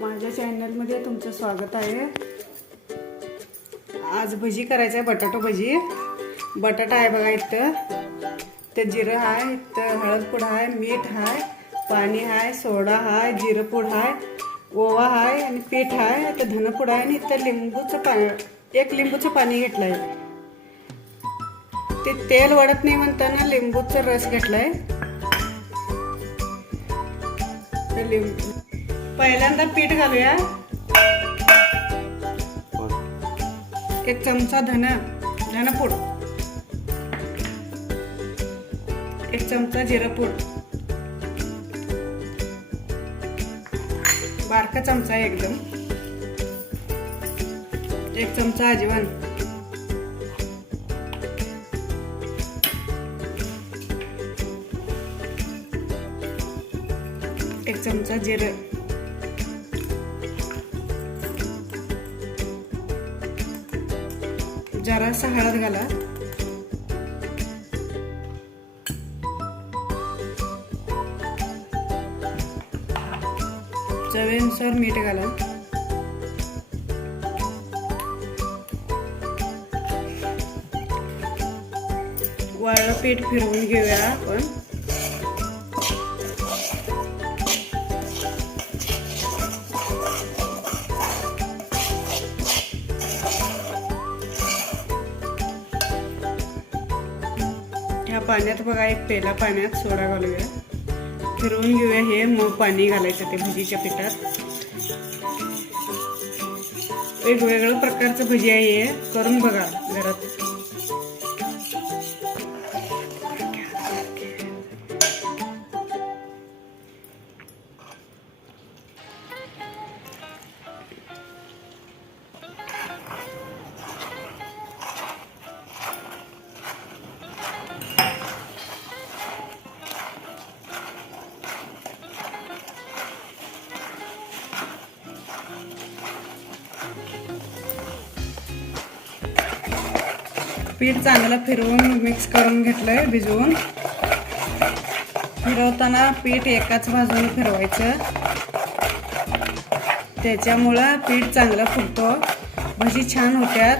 माझ्या चॅनलमध्ये तुमचं स्वागत आहे। आज भजी करायचं आहे, बटाटा भजी। बटाटा आहे बघा, इथं ते जिरं आहे, इथं हळद पूड आहे, मीठ आहे, पाणी आहे, सोडा आहे, जिरं पूड आहे, ओवा आहे आणि पीठ आहे, इथं धनपूड आहे आणि इथं लिंबूचं पाणी, एक लिंबूचं पाणी घेतलंय। ते तेल वडत नाही म्हणताना लिंबूचा रस घेतलाय। पहिल्यांदा पीठ घालूया। एक चमचा धनपूड, एक चमचा जिरपूड, बारका चमचा एकदम, एक चमचा अजवाइन, एक चमचा जिरं, जरासा हळद घाला, चवीनुसार मीठ घाला, वाळं पीठ फिरवून घेऊया आपण। ह्या पाण्यात बघा, एक पेला पाण्यात सोडा घालूया, फिरवून घेऊया। हे मग पाणी घालायचं ते भजीच्या पिठात। वेगवेगळ्या प्रकारचं भजी आहे, हे करून बघा घरात। पीठ चांगलं फिरवून मिक्स करून घेतलंय, भिजवून। फिरवताना पीठ एकाच बाजूने फिरवायचं, त्याच्यामुळं पीठ चांगलं फुगतो, भजी छान होत्यात।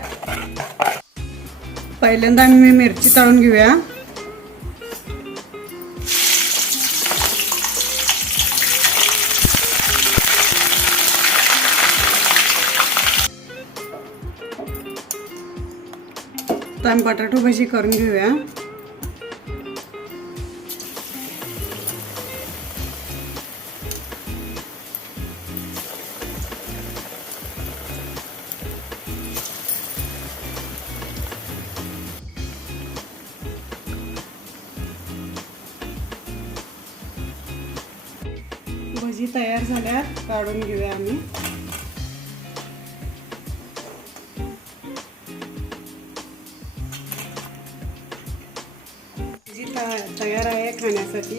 पहिल्यांदा मी मिरची तळून घेऊया। आता बटाटा भजी करून घेऊया। भजी तयार झाल्यात काढून घेऊया आम्ही। तयार आहे खाण्यासाठी।